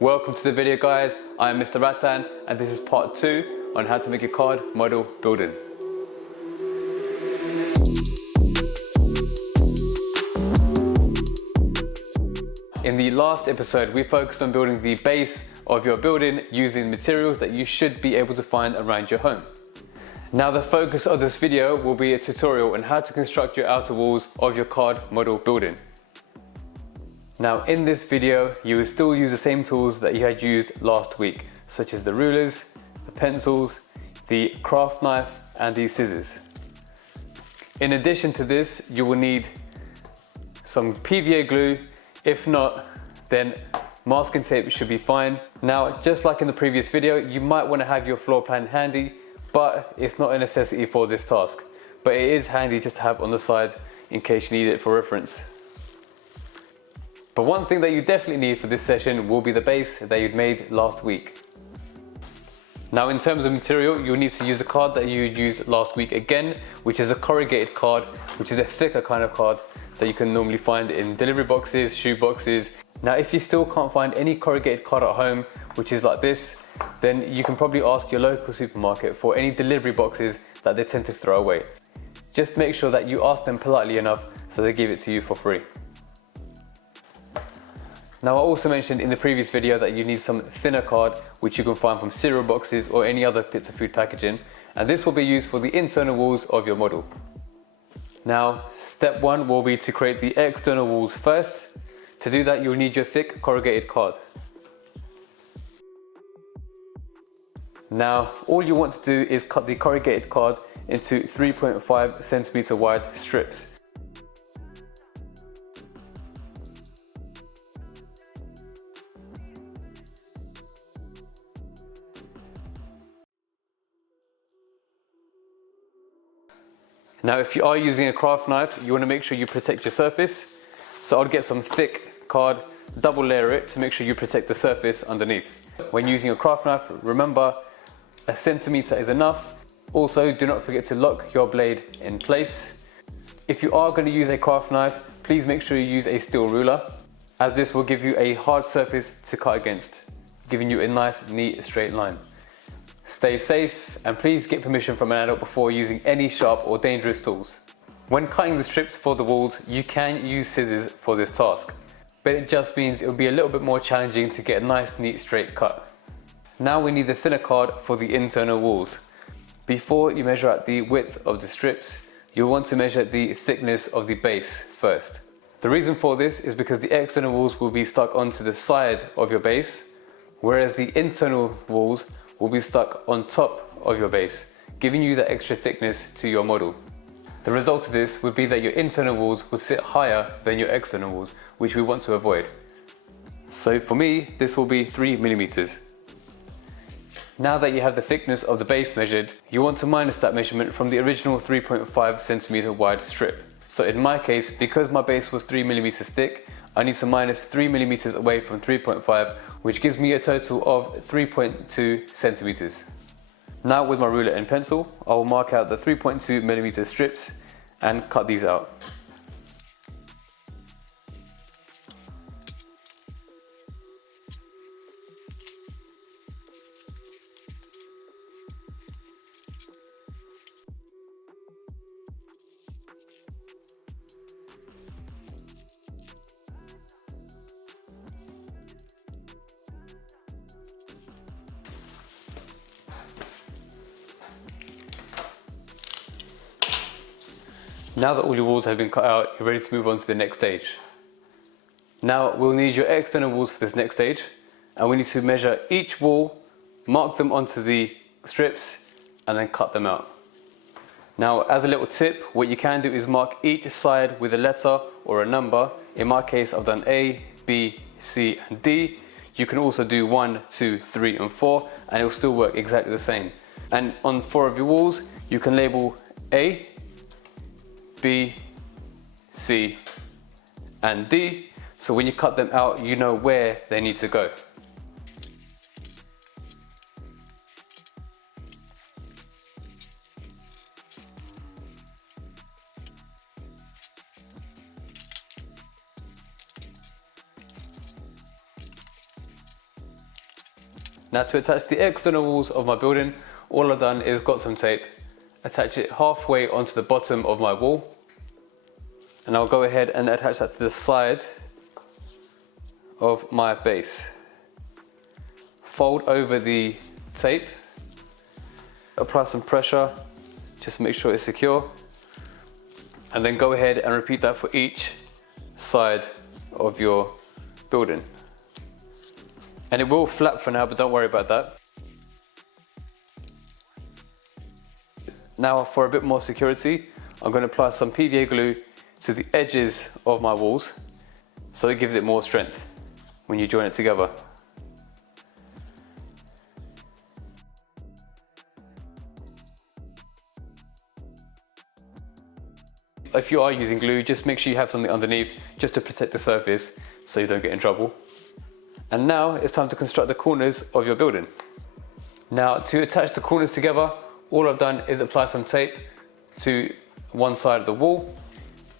Welcome to the video, guys. I'm Mr. Rattan and this is part 2 on how to make a card model building. In the last episode, we focused on building the base of your building using materials that you should be able to find around your home. Now the focus of this video will be a tutorial on how to construct your outer walls of your card model building. Now in this video, you will still use the same tools that you had used last week, such as the rulers, the pencils, the craft knife and the scissors. In addition to this, you will need some PVA glue. If not, then masking tape should be fine. Now, just like in the previous video, you might want to have your floor plan handy, but it's not a necessity for this task. But it is handy just to have on the side in case you need it for reference. But one thing that you definitely need for this session will be the base that you'd made last week. Now in terms of material, you'll need to use the card that you used last week again, which is a corrugated card, which is a thicker kind of card that you can normally find in delivery boxes, shoe boxes. Now if you still can't find any corrugated card at home, which is like this, then you can probably ask your local supermarket for any delivery boxes that they tend to throw away. Just make sure that you ask them politely enough so they give it to you for free. Now I also mentioned in the previous video that you need some thinner card, which you can find from cereal boxes or any other bits of food packaging, and this will be used for the internal walls of your model. Now step 1 will be to create the external walls first. To do that, you'll need your thick corrugated card. Now all you want to do is cut the corrugated card into 3.5 centimeter wide strips. Now if you are using a craft knife, you want to make sure you protect your surface. So I'd get some thick card, double layer it to make sure you protect the surface underneath. When using a craft knife, remember, a centimeter is enough. Also, do not forget to lock your blade in place. If you are going to use a craft knife, please make sure you use a steel ruler, as this will give you a hard surface to cut against, giving you a nice, neat, straight line. Stay safe and please get permission from an adult before using any sharp or dangerous tools. When cutting the strips for the walls, you can use scissors for this task, but it just means it will be a little bit more challenging to get a nice, neat, straight cut. Now we need the thinner card for the internal walls. Before you measure out the width of the strips, you'll want to measure the thickness of the base first. The reason for this is because the external walls will be stuck onto the side of your base, whereas the internal walls will be stuck on top of your base, giving you that extra thickness to your model. The result of this would be that your internal walls will sit higher than your external walls, which we want to avoid. So for me, this will be 3 millimeters. Now that you have the thickness of the base measured, you want to minus that measurement from the original 3.5 centimeter wide strip. So in my case, because my base was 3 millimeters thick, I need to minus 3 millimeters away from 3.5, which gives me a total of 3.2 centimeters. Now with my ruler and pencil, I will mark out the 3.2 millimeter strips and cut these out. Now that all your walls have been cut out, you're ready to move on to the next stage. Now we'll need your external walls for this next stage, and we need to measure each wall, mark them onto the strips, and then cut them out. Now as a little tip, what you can do is mark each side with a letter or a number. In my case, I've done A, B, C, and D. You can also do 1, 2, 3, and 4, and it will still work exactly the same. And on 4 of your walls, you can label A, B, C, and D, so when you cut them out, you know where they need to go. Now to attach the external walls of my building, all I've done is got some tape, attach it halfway onto the bottom of my wall, and I'll go ahead and attach that to the side of my base. Fold over the tape, apply some pressure, just make sure it's secure, and then go ahead and repeat that for each side of your building. And it will flap for now, but don't worry about that. Now for a bit more security, I'm going to apply some PVA glue to the edges of my walls, so it gives it more strength when you join it together. If you are using glue, just make sure you have something underneath just to protect the surface so you don't get in trouble. And now it's time to construct the corners of your building. Now to attach the corners together, all I've done is apply some tape to one side of the wall.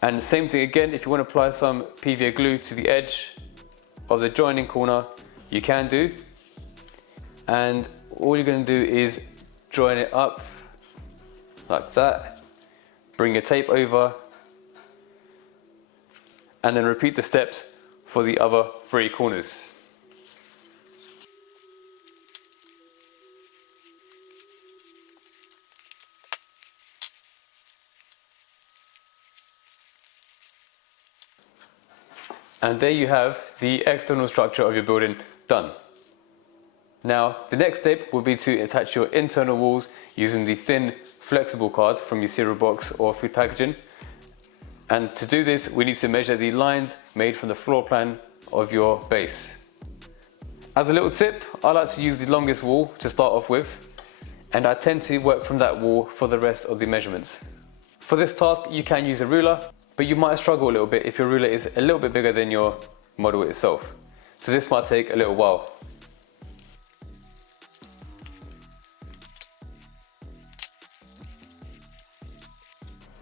And the same thing again, if you want to apply some PVA glue to the edge of the joining corner, you can do. And all you're going to do is join it up like that. Bring your tape over and then repeat the steps for the other 3 corners. And there you have the external structure of your building done. Now the next step will be to attach your internal walls using the thin flexible card from your cereal box or food packaging. And to do this, we need to measure the lines made from the floor plan of your base. As a little tip, I like to use the longest wall to start off with, and I tend to work from that wall for the rest of the measurements. For this task, you can use a ruler, but you might struggle a little bit if your ruler is a little bit bigger than your model itself. So this might take a little while.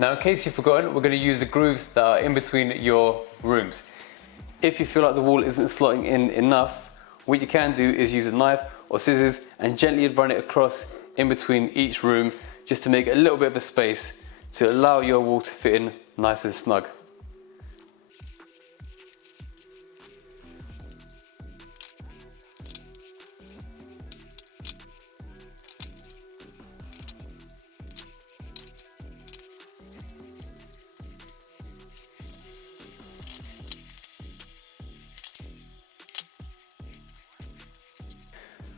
Now in case you've forgotten, we're going to use the grooves that are in between your rooms. If you feel like the wall isn't slotting in enough, what you can do is use a knife or scissors and gently run it across in between each room just to make a little bit of a space to allow your wall to fit in nice and snug.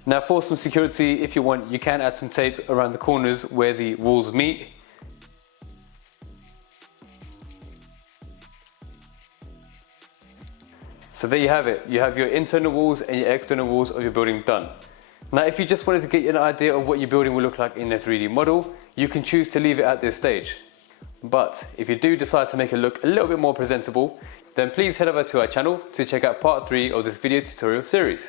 Now for some security, if you want, you can add some tape around the corners where the walls meet. So there you have it. You have your internal walls and your external walls of your building done. Now if you just wanted to get an idea of what your building will look like in a 3D model, you can choose to leave it at this stage. But if you do decide to make it look a little bit more presentable, then please head over to our channel to check out part 3 of this video tutorial series.